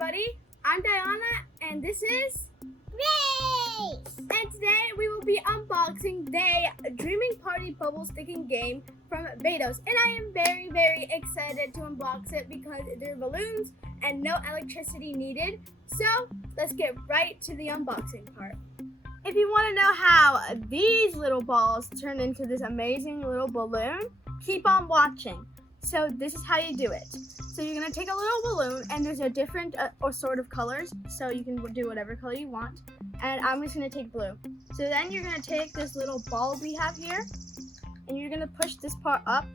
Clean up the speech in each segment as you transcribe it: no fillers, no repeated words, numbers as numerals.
everybody, I'm Diana and this is Grace! And today we will be unboxing the Dreaming Party Bubble Sticking Game from Vatos. And I am very excited to unbox it because they're balloons and no electricity needed. So let's get right to the unboxing part. If you want to know how these little balls turn into this amazing little balloon, keep on watching. So this is how you do it. So you're going to take a little balloon and there's a different or sort of colors. So you can do whatever color you want. And I'm just going to take blue. So then you're going to take this little ball we have here and you're going to push this part up.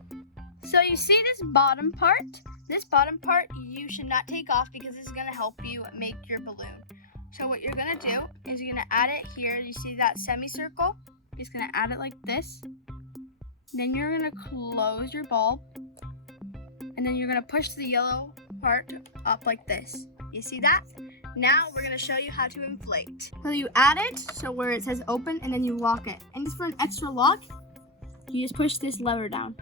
So you see this bottom part? This bottom part you should not take off because it's going to help you make your balloon. So what you're going to do is you're going to add it here. You see that semicircle? You're just going to add it like this. Then you're going to close your bulb. And then you're going to push the yellow part up like this. You see that? Now we're going to show you how to inflate. So you add it, so where it says open, and then you lock it. And just for an extra lock, you just push this lever down.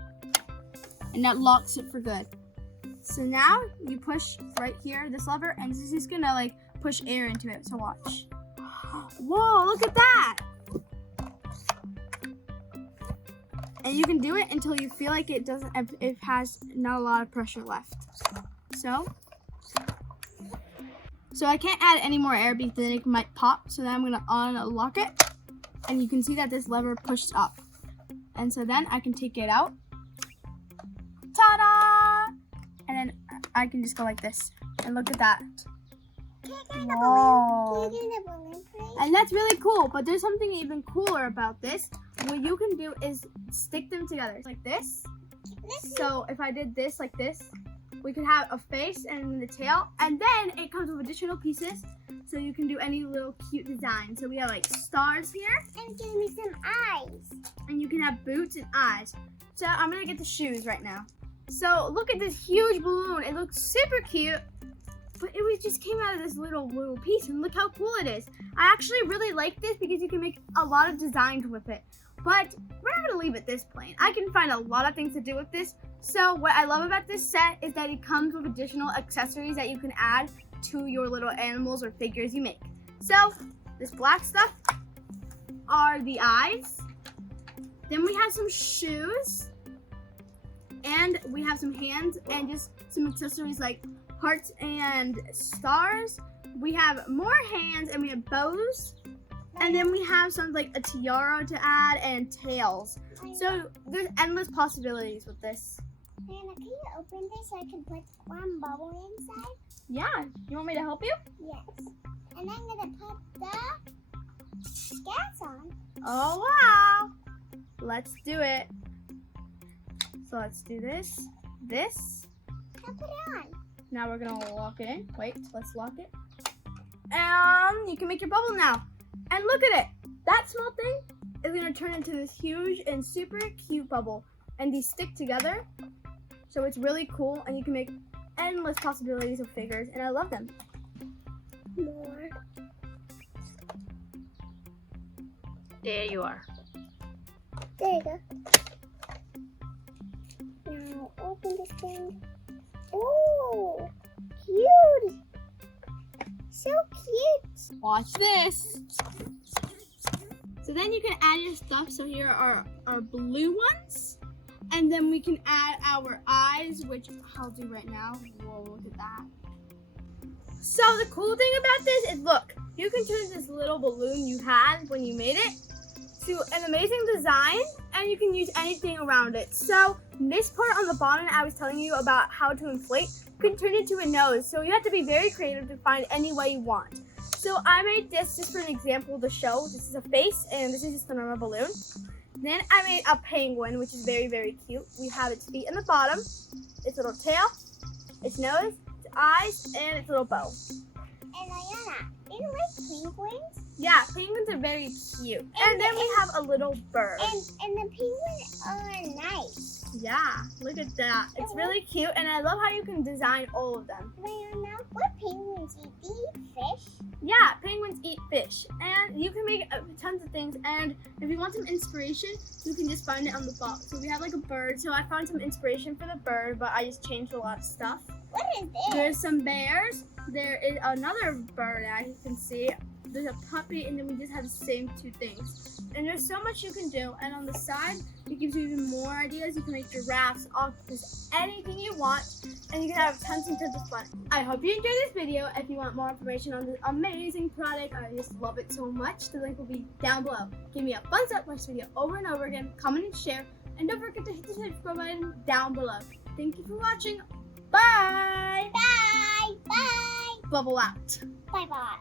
And that locks it for good. So now you push right here, this lever, and this is just going to like push air into it. So watch. Whoa, look at that! And you can do it until you feel like it has not a lot of pressure left. So I can't add any more air because then it might pop. So then I'm gonna unlock it, and you can see that this lever pushed up. And so then I can take it out. Ta-da! And then I can just go like this. And look at that. Whoa. And that's really cool, but there's something even cooler about this. What you can do is stick them together like this. So if I did this like this, we could have a face and the tail, and then it comes with additional pieces, so you can do any little cute design. So we have like stars here, And give me some eyes. and you can have boots and eyes. So I'm gonna get the shoes right now. So look at this huge balloon. It looks super cute, but just came out of this little piece, and look how cool it is. I actually really like this because you can make a lot of designs with it. But we're not gonna leave it this plain. I can find a lot of things to do with this. So what I love about this set is that it comes with additional accessories that you can add to your little animals or figures you make. So this black stuff are the eyes. Then we have some shoes. And we have some hands and just some accessories like hearts and stars. We have more hands and we have bows. And then we have something like a tiara to add and tails. So there's endless possibilities with this. Nana, can you open this so I can put one bubble inside? Yeah, you want me to help you? Yes. And I'm gonna put the gas on. Oh wow! Let's do it. So let's do this. I'll put it on. Now we're gonna lock it in. Wait, let's lock it. And you can make your bubble now. And look at it. That small thing is gonna turn into this huge and super cute bubble. And these stick together. So it's really cool, and you can make endless possibilities of figures, and I love them. More. There you are. There you go. Now open this thing. Oh, cute. So cute. Watch this. So then you can add your stuff. So here are our blue ones. And then we can add our eyes, which I'll do right now. Whoa, look at that. So the cool thing about this is, look, you can turn this little balloon you had when you made it to an amazing design, and you can use anything around it. So this part on the bottom I was telling you about how to inflate, you can turn it to a nose. So you have to be very creative to find any way you want. So I made this just for an example to show. This is a face, and this is just a normal balloon. Then I made a penguin, which is very cute. We have its feet in the bottom, its little tail, its nose, its eyes, and its little bow. And Diana, Do you like penguins? Yeah, penguins are very cute. And then we have a little bird. And the penguins are nice. Yeah, look at that. It's really cute, and I love how you can design all of them. Diana, what penguins eat? They eat fish? Yeah, penguins eat fish, and you can make tons of things. And if you want some inspiration, you can just find it on the box. So we have like a bird. So I found some inspiration for the bird, but I just changed a lot of stuff. What is this? There's some bears. There is another bird, as you can see. There's a puppy, and then we just have the same two things. And there's so much you can do. And on the side, it gives you even more ideas. You can make giraffes, octopus, anything you want. And you can have tons and tons of fun. I hope you enjoyed this video. If you want more information on this amazing product, I just love it so much. The link will be down below. Give me a thumbs up, watch this video over and over again, comment and share. And don't forget to hit the subscribe button down below. Thank you for watching. Bye! Bye! Bye! Bubble out. Bye-bye.